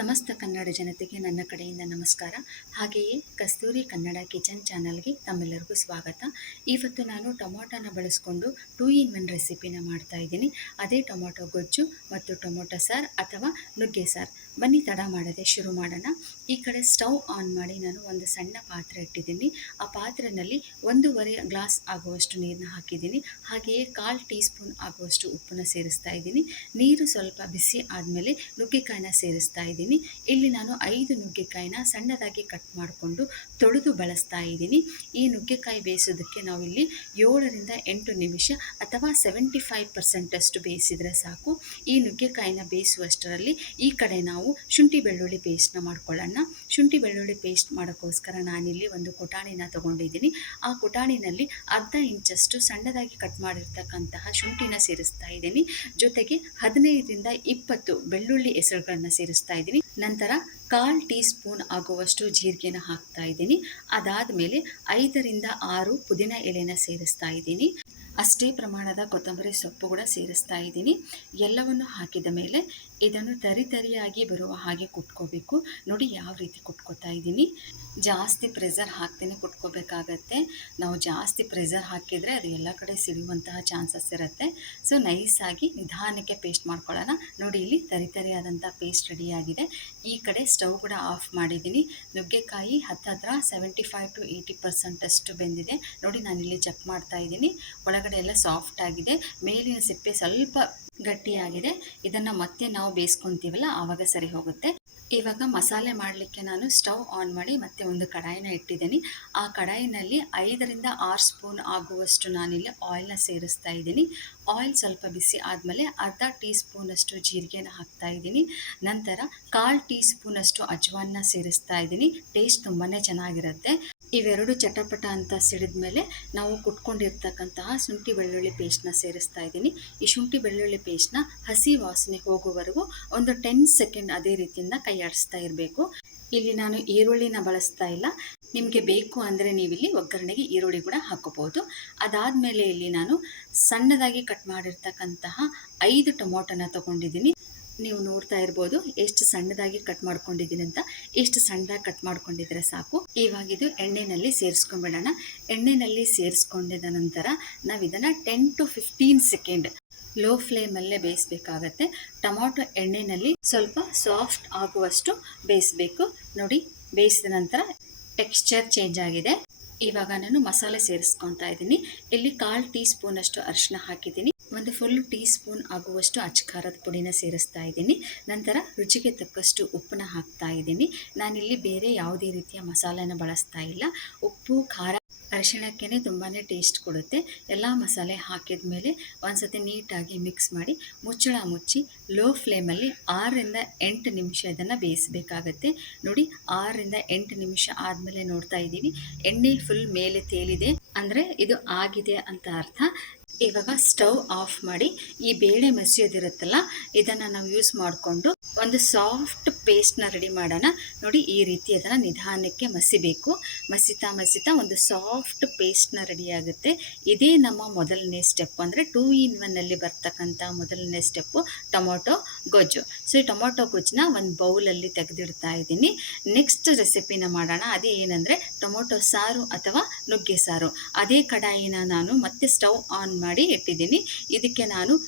ಸಮಸ್ತ ಕನ್ನಡ ಜನತೆಗೆ ನನ್ನ ಕಡೆಯಿಂದ ನಮಸ್ಕಾರ. ಹಾಗೆಯೇ ಕಸ್ತೂರಿ ಕನ್ನಡ ಕಿಚನ್ ಚಾನಲ್ಗೆ ತಮ್ಮೆಲ್ಲರಿಗೂ ಸ್ವಾಗತ. ಇವತ್ತು ನಾನು ಟೊಮೊಟೊನ ಬಳಸ್ಕೊಂಡು ಟೂ ಇನ್ ಒನ್ ರೆಸಿಪಿನ ಮಾಡ್ತಾ ಇದ್ದೀನಿ. ಅದೇ ಟೊಮೊಟೊ ಗೊಜ್ಜು ಮತ್ತು ಟೊಮೊಟೊ ಸಾರು ಅಥವಾ ನುಗ್ಗೆ ಸಾರು. ಬನ್ನಿ, ತಡ ಮಾಡದೆ ಶುರು ಮಾಡೋಣ. ಈ ಕಡೆ ಸ್ಟವ್ ಆನ್ ಮಾಡಿ ನಾನು ಒಂದು ಸಣ್ಣ ಪಾತ್ರೆ ಇಟ್ಟಿದ್ದೀನಿ. ಆ ಪಾತ್ರೆಯಲ್ಲಿ ಒಂದೂವರೆ ಗ್ಲಾಸ್ ಆಗುವಷ್ಟು ನೀರನ್ನ ಹಾಕಿದ್ದೀನಿ. ಹಾಗೆಯೇ ಕಾಲು ಟೀ ಸ್ಪೂನ್ ಆಗುವಷ್ಟು ಉಪ್ಪನ್ನು ಸೇರಿಸ್ತಾ ಇದ್ದೀನಿ. ನೀರು ಸ್ವಲ್ಪ ಬಿಸಿ ಆದಮೇಲೆ ನುಗ್ಗೆಕಾಯಿನ ಸೇರಿಸ್ತಾ ಇದ್ದೀನಿ. ಇಲ್ಲಿ ನಾನು ಐದು ನುಗ್ಗೆಕಾಯಿನ ಸಣ್ಣದಾಗಿ ಕಟ್ ಮಾಡಿಕೊಂಡು ತೊಳೆದು ಬಳಸ್ತಾ ಇದ್ದೀನಿ. ಈ ನುಗ್ಗೆಕಾಯಿ ಬೇಯಿಸೋದಕ್ಕೆ ನಾವಿಲ್ಲಿ ಏಳರಿಂದ ಎಂಟು ನಿಮಿಷ ಅಥವಾ ಸೆವೆಂಟಿ ಫೈವ್ ಪರ್ಸೆಂಟಷ್ಟು ಬೇಯಿಸಿದರೆ ಸಾಕು. ಈ ನುಗ್ಗೆಕಾಯಿನ ಬೇಯಿಸುವಷ್ಟರಲ್ಲಿ ಈ ಕಡೆ ನಾವು ಶುಂಠಿ ಬೆಳ್ಳುಳ್ಳಿ ಪೇಸ್ಟ್ನ ಮಾಡ್ಕೊಳ್ಳೋಣ. ಶುಂಠಿ ಬೆಳ್ಳುಳ್ಳಿ ಪೇಸ್ಟ್ ಮಾಡೋಕ್ಕೋಸ್ಕರ ನಾನಿಲ್ಲಿ ಒಂದು ಕುಟಾಣಿನ ತೊಗೊಂಡಿದ್ದೀನಿ. ಆ ಕುಟಾಣಿನಲ್ಲಿ ಅರ್ಧ ಇಂಚಷ್ಟು ಸಣ್ಣದಾಗಿ ಕಟ್ ಮಾಡಿರ್ತಕ್ಕಂತಹ ಶುಂಠಿನ ಸೇರಿಸ್ತಾ ಇದ್ದೀನಿ. ಜೊತೆಗೆ ಹದಿನೈದರಿಂದ ಇಪ್ಪತ್ತು ಬೆಳ್ಳುಳ್ಳಿ ಹೆಸರುಗಳನ್ನ ಸೇರಿಸ್ತಾ ಇದ್ದೀನಿ. ನಂತರ ಕಾಲು ಟೀ ಸ್ಪೂನ್ ಆಗುವಷ್ಟು ಜೀರಿಗೆನ ಹಾಕ್ತಾ ಇದ್ದೀನಿ. ಅದಾದಮೇಲೆ ಐದರಿಂದ ಆರು ಪುದೀನ ಎಲೆನ ಸೇರಿಸ್ತಾ ಇದ್ದೀನಿ. ಅಷ್ಟೇ ಪ್ರಮಾಣದ ಕೊತ್ತಂಬರಿ ಸೊಪ್ಪು ಕೂಡ ಸೇರಿಸ್ತಾ ಇದ್ದೀನಿ. ಎಲ್ಲವನ್ನು ಹಾಕಿದ ಮೇಲೆ ಇದನ್ನು ತರಿ ತರಿಯಾಗಿ ಬರುವ ಹಾಗೆ ಕುಟ್ಕೋಬೇಕು. ನೋಡಿ ಯಾವ ರೀತಿ ಕುಟ್ಕೋತಾ ಇದ್ದೀನಿ. ಜಾಸ್ತಿ ಪ್ರೆಸರ್ ಹಾಕ್ತೇನೆ ಕುಟ್ಕೋಬೇಕಾಗತ್ತೆ. ನಾವು ಜಾಸ್ತಿ ಪ್ರೆಸರ್ ಹಾಕಿದರೆ ಅದು ಎಲ್ಲ ಕಡೆ ಸಿಡಿಯುವಂತಹ ಚಾನ್ಸಸ್ ಇರುತ್ತೆ. ಸೊ, ನೈಸಾಗಿ ನಿಧಾನಕ್ಕೆ ಪೇಸ್ಟ್ ಮಾಡ್ಕೊಳ್ಳೋಣ. ನೋಡಿ, ಇಲ್ಲಿ ತರಿ ತರಿಯಾದಂಥ ಪೇಸ್ಟ್ ರೆಡಿಯಾಗಿದೆ. ಈ ಕಡೆ ಸ್ಟವ್ ಕೂಡ ಆಫ್ ಮಾಡಿದ್ದೀನಿ. ನುಗ್ಗೆಕಾಯಿ ಹತ್ತತ್ರ ಸೆವೆಂಟಿ ಫೈವ್ ಟು ಏಯ್ಟಿ ಪರ್ಸೆಂಟಷ್ಟು ಬೆಂದಿದೆ. ನೋಡಿ, ನಾನಿಲ್ಲಿ ಚೆಕ್ ಮಾಡ್ತಾ ಇದ್ದೀನಿ. ಒಳಗಡೆ ಎಲ್ಲ ಸಾಫ್ಟ್ ಆಗಿದೆ. ಮೇಲಿನ ಸಿಪ್ಪೆ ಸ್ವಲ್ಪ ಗಟ್ಟಿಯಾಗಿದೆ. ಇದನ್ನು ಮತ್ತೆ ನಾವು ಬೇಯಿಸ್ಕೊತೀವಲ್ಲ, ಆವಾಗ ಸರಿ ಹೋಗುತ್ತೆ. ಇವಾಗ ಮಸಾಲೆ ಮಾಡಲಿಕ್ಕೆ ನಾನು ಸ್ಟವ್ ಆನ್ ಮಾಡಿ ಮತ್ತೆ ಒಂದು ಕಡಾಯಿನ ಇಟ್ಟಿದ್ದೀನಿ. ಆ ಕಡಾಯಿನಲ್ಲಿ ಐದರಿಂದ ಆರು ಸ್ಪೂನ್ ಆಗುವಷ್ಟು ನಾನಿಲ್ಲಿ ಆಯಿಲ್ನ ಸೇರಿಸ್ತಾ ಇದ್ದೀನಿ. ಆಯಿಲ್ ಸ್ವಲ್ಪ ಬಿಸಿ ಆದಮೇಲೆ ಅರ್ಧ ಟೀ ಸ್ಪೂನಷ್ಟು ಜೀರಿಗೆನ ಹಾಕ್ತಾ ಇದ್ದೀನಿ. ನಂತರ ಕಾಲು ಟೀ ಸ್ಪೂನಷ್ಟು ಅಜ್ವಾನ್ನ ಸೇರಿಸ್ತಾ ಇದ್ದೀನಿ. ಟೇಸ್ಟ್ ತುಂಬಾ ಚೆನ್ನಾಗಿರುತ್ತೆ. ಇವೆರಡು ಚಟಪಟ ಅಂತ ಸಿಡಿದ ಮೇಲೆ ನಾವು ಕುಟ್ಕೊಂಡಿರ್ತಕ್ಕಂತಹ ಶುಂಠಿ ಬೆಳ್ಳುಳ್ಳಿ ಪೇಸ್ಟ್ನ ಸೇರಿಸ್ತಾ ಇದ್ದೀನಿ. ಈ ಶುಂಠಿ ಬೆಳ್ಳುಳ್ಳಿ ಪೇಸ್ಟ್ನ ಹಸಿ ವಾಸನೆ ಹೋಗುವವರೆಗೂ ಒಂದು ಟೆನ್ ಸೆಕೆಂಡ್ ಅದೇ ರೀತಿಯಿಂದ ಕೈಯಾಡಿಸ್ತಾ ಇರಬೇಕು. ಇಲ್ಲಿ ನಾನು ಈರುಳ್ಳಿನ ಬಳಸ್ತಾ ಇಲ್ಲ. ನಿಮಗೆ ಬೇಕು ಅಂದರೆ ನೀವಿಲ್ಲಿ ಒಗ್ಗರಣೆಗೆ ಈರುಳ್ಳಿ ಕೂಡ ಹಾಕೋಬೋದು ಅದಾದಮೇಲೆ ಇಲ್ಲಿ ನಾನು ಸಣ್ಣದಾಗಿ ಕಟ್ ಮಾಡಿರ್ತಕ್ಕಂತಹ ಐದು ಟೊಮೊಟೊನ ತೊಗೊಂಡಿದ್ದೀನಿ. ನೀವು ನೋಡ್ತಾ ಇರ್ಬೋದು ಎಷ್ಟು ಸಣ್ಣದಾಗಿ ಕಟ್ ಮಾಡ್ಕೊಂಡಿದ್ದೀನಿ ಅಂತ. ಎಷ್ಟು ಸಣ್ಣದಾಗಿ ಕಟ್ ಮಾಡ್ಕೊಂಡಿದ್ರೆ ಸಾಕು. ಇವಾಗಿದು ಎಣ್ಣೆನಲ್ಲಿ ಸೇರಿಸ್ಕೊಂಡ್ಬಿಡೋಣ ಎಣ್ಣೆನಲ್ಲಿ ಸೇರಿಸ್ಕೊಂಡಿದ ನಂತರ ನಾವು ಇದನ್ನು ten to fifteen second low ಫ್ಲೇಮಲ್ಲೇ ಬೇಯಿಸಬೇಕಾಗತ್ತೆ. ಟೊಮಾಟೊ ಎಣ್ಣೆಯಲ್ಲಿ ಸ್ವಲ್ಪ ಸಾಫ್ಟ್ ಆಗುವಷ್ಟು ಬೇಯಿಸಬೇಕು. ನೋಡಿ, ಬೇಯಿಸಿದ ನಂತರ ಟೆಕ್ಸ್ಚರ್ ಚೇಂಜ್ ಆಗಿದೆ. ಇವಾಗ ನಾನು ಮಸಾಲೆ ಸೇರಿಸ್ಕೊತಾ ಇದ್ದೀನಿ. ಇಲ್ಲಿ ಕಾಲು ಟೀ ಸ್ಪೂನಷ್ಟು ಅರಿಶಿನ ಹಾಕಿದ್ದೀನಿ. ಒಂದು ಫುಲ್ ಟೀ ಸ್ಪೂನ್ ಆಗುವಷ್ಟು ಅಚ್ಕಾರದ ಪುಡಿನ ಸೇರಿಸ್ತಾ ಇದ್ದೀನಿ. ನಂತರ ರುಚಿಗೆ ತಕ್ಕಷ್ಟು ಉಪ್ಪನ್ನ ಹಾಕ್ತಾ ಇದ್ದೀನಿ. ನಾನಿಲ್ಲಿ ಬೇರೆ ಯಾವುದೇ ರೀತಿಯ ಮಸಾಲೆನ ಬಳಸ್ತಾ ಇಲ್ಲ. ಉಪ್ಪು, ಖಾರ ಅರಿಶಿಣಕ್ಕೇ ತುಂಬಾ ಟೇಸ್ಟ್ ಕೊಡುತ್ತೆ. ಎಲ್ಲ ಮಸಾಲೆ ಹಾಕಿದ ಮೇಲೆ ಒಂದ್ಸತಿ ನೀಟಾಗಿ ಮಿಕ್ಸ್ ಮಾಡಿ ಮುಚ್ಚಳ ಮುಚ್ಚಿ ಲೋ ಫ್ಲೇಮಲ್ಲಿ ಆರರಿಂದ ಎಂಟು ನಿಮಿಷ ಇದನ್ನು ಬೇಯಿಸಬೇಕಾಗತ್ತೆ. ನೋಡಿ, ಆರರಿಂದ ಎಂಟು ನಿಮಿಷ ಆದಮೇಲೆ ನೋಡ್ತಾ ಇದ್ದೀವಿ ಎಣ್ಣೆ ಫುಲ್ ಮೇಲೆ ತೇಲಿದೆ. ಅಂದರೆ ಇದು ಆಗಿದೆ ಅಂತ ಅರ್ಥ. ಇವಾಗ ಸ್ಟವ್ ಆಫ್ ಮಾಡಿ ಈ ಬೇಳೆ ಮಸಿಯೋದಿರುತ್ತಲ್ಲ, ಇದನ್ನು ನಾವು ಯೂಸ್ ಮಾಡಿಕೊಂಡು ಒಂದು ಸಾಫ್ಟ್ ಪೇಸ್ಟ್ನ ರೆಡಿ ಮಾಡೋಣ. ನೋಡಿ ಈ ರೀತಿ ಅದನ್ನು ನಿಧಾನಕ್ಕೆ ಮಸಿಬೇಕು. ಮಸಿತಾ ಮಸಿತಾ ಒಂದು ಸಾಫ್ಟ್ ಪೇಸ್ಟ್ನ ರೆಡಿ ಆಗುತ್ತೆ. ಇದೇ ನಮ್ಮ ಮೊದಲನೇ ಸ್ಟೆಪ್ ಅಂದರೆ ಟೂ ಇನ್ ಒನ್ನಲ್ಲಿ ಬರ್ತಕ್ಕಂಥ ಮೊದಲನೇ ಸ್ಟೆಪ್ಪು ಟೊಮೊಟೊ ಗೊಜ್ಜು. ಸೊ ಈ ಟೊಮೊಟೊ ಗೊಜ್ಜನ್ನ ಒಂದು ಬೌಲಲ್ಲಿ ತೆಗೆದಿಡ್ತಾ ಇದ್ದೀನಿ. ನೆಕ್ಸ್ಟ್ ರೆಸಿಪಿನ ಮಾಡೋಣ. ಅದೇ ಏನಂದರೆ ಟೊಮೊಟೊ ಸಾರು ಅಥವಾ ನುಗ್ಗೆ ಸಾರು. ಅದೇ ಕಡಾಯಿನ ನಾನು ಮತ್ತೆ ಸ್ಟವ್ ಆನ್ ಮಾಡಿ ಇಟ್ಟಿದ್ದೀನಿ. ಇದಕ್ಕೆ ನಾನು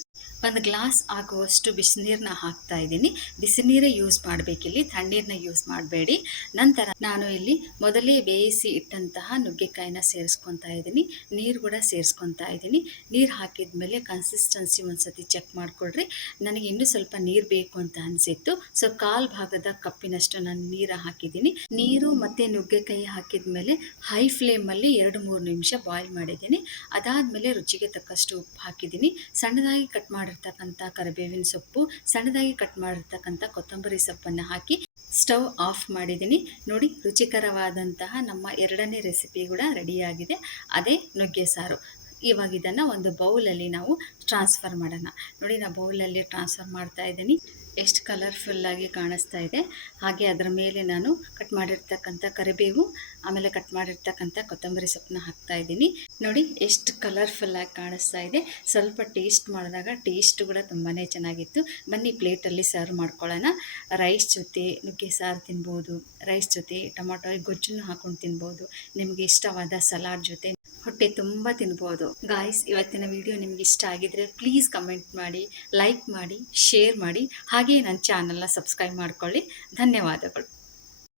ಒಂದು ಗ್ಲಾಸ್ ಆಗುವಷ್ಟು ಬಿಸಿನೀರನ್ನ ಹಾಕ್ತಾ ಇದ್ದೀನಿ. ಬಿಸಿನೀರೇ ಯೂಸ್ ಮಾಡಬೇಕಿಲ್ಲಿ ತಣ್ಣೀರನ್ನ ಯೂಸ್ ಮಾಡಬೇಡಿ. ನಂತರ ನಾನು ಇಲ್ಲಿ ಮೊದಲೇ ಬೇಯಿಸಿ ಇಟ್ಟಂತಹ ನುಗ್ಗೆಕಾಯಿನ ಸೇರಿಸ್ಕೊತಾ ಇದ್ದೀನಿ. ನೀರು ಕೂಡ ಸೇರಿಸ್ಕೊತಾ ಇದ್ದೀನಿ. ನೀರು ಹಾಕಿದ ಮೇಲೆ ಕನ್ಸಿಸ್ಟೆನ್ಸಿ ಒಂದ್ಸತಿ ಚೆಕ್ ಮಾಡಿಕೊಡ್ರಿ ನನಗೆ ಇನ್ನೂ ಸ್ವಲ್ಪ ನೀರು ಬೇಕು ಅಂತ ಅನಿಸಿತ್ತು. ಸೊ ಕಾಲು ಭಾಗದ ಕಪ್ಪಿನಷ್ಟು ನಾನು ನೀರು ಹಾಕಿದ್ದೀನಿ. ನೀರು ಮತ್ತು ನುಗ್ಗೆಕಾಯಿ ಹಾಕಿದ ಮೇಲೆ ಹೈ ಫ್ಲೇಮಲ್ಲಿ ಎರಡು ಮೂರು ನಿಮಿಷ ಬಾಯ್ಲ್ ಮಾಡಿದ್ದೀನಿ. ಅದಾದಮೇಲೆ ರುಚಿಗೆ ತಕ್ಕಷ್ಟು ಉಪ್ಪು ಹಾಕಿದ್ದೀನಿ. ಸಣ್ಣದಾಗಿ ಕಟ್ ಮಾಡಿರ್ತಕ್ಕಂಥ ಕರಿಬೇವಿನ ಸೊಪ್ಪು, ಸಣ್ಣದಾಗಿ ಕಟ್ ಮಾಡಿರ್ತಕ್ಕಂಥ ಕೊತ್ತಂಬರಿ ಸೊಪ್ಪನ್ನು ಹಾಕಿ ಸ್ಟವ್ ಆಫ್ ಮಾಡಿದ್ದೀನಿ. ನೋಡಿ, ರುಚಿಕರವಾದಂತಹ ನಮ್ಮ ಎರಡನೇ ರೆಸಿಪಿ ಕೂಡ ರೆಡಿಯಾಗಿದೆ. ಅದೇ ನುಗ್ಗೆ ಸಾರು. ಇವಾಗ ಇದನ್ನು ಒಂದು ಬೌಲಲ್ಲಿ ನಾವು ಟ್ರಾನ್ಸ್ಫರ್ ಮಾಡೋಣ. ನೋಡಿ ನಾನು ಬೌಲಲ್ಲಿ ಟ್ರಾನ್ಸ್ಫರ್ ಮಾಡ್ತಾ ಇದ್ದೀನಿ. ಎಷ್ಟು ಕಲರ್ಫುಲ್ಲಾಗಿ ಕಾಣಿಸ್ತಾ ಇದೆ. ಹಾಗೆ ಅದರ ಮೇಲೆ ನಾನು ಕಟ್ ಮಾಡಿರ್ತಕ್ಕಂಥ ಕರಿಬೇವು, ಆಮೇಲೆ ಕಟ್ ಮಾಡಿರ್ತಕ್ಕಂಥ ಕೊತ್ತಂಬರಿ ಸೊಪ್ಪನ್ನ ಹಾಕ್ತಾ ಇದ್ದೀನಿ. ನೋಡಿ ಎಷ್ಟು ಕಲರ್ಫುಲ್ಲಾಗಿ ಕಾಣಿಸ್ತಾ ಇದೆ. ಸ್ವಲ್ಪ ಟೇಸ್ಟ್ ಮಾಡಿದಾಗ ಟೇಸ್ಟ್ ಕೂಡ ತುಂಬಾ ಚೆನ್ನಾಗಿತ್ತು. ಬನ್ನಿ ಪ್ಲೇಟಲ್ಲಿ ಸರ್ವ್ ಮಾಡ್ಕೊಳ್ಳೋಣ. ರೈಸ್ ಜೊತೆ ನುಗ್ಗೆ ಸಾರು ತಿನ್ಬೋದು. ರೈಸ್ ಜೊತೆ ಟೊಮೊಟೊ ಗೊಜ್ಜನ್ನು ಹಾಕೊಂಡು ತಿನ್ಬೋದು. ನಿಮಗೆ ಇಷ್ಟವಾದ ಸಲಾಡ್ ಜೊತೆ ಹೊಟ್ಟೆ ತುಂಬ ತಿನ್ಬೋದು. ಗಾಯ್ಸ್ ಇವತ್ತಿನ ವಿಡಿಯೋ ನಿಮ್ಗೆ ಇಷ್ಟ ಆಗಿದ್ರೆ ಪ್ಲೀಸ್ ಕಮೆಂಟ್ ಮಾಡಿ ಲೈಕ್ ಮಾಡಿ ಶೇರ್ ಮಾಡಿ, ಹಾಗೆಯೇ ನನ್ನ ಚಾನಲ್ನ ಸಬ್ಸ್ಕ್ರೈಬ್ ಮಾಡ್ಕೊಳ್ಳಿ. ಧನ್ಯವಾದಗಳು.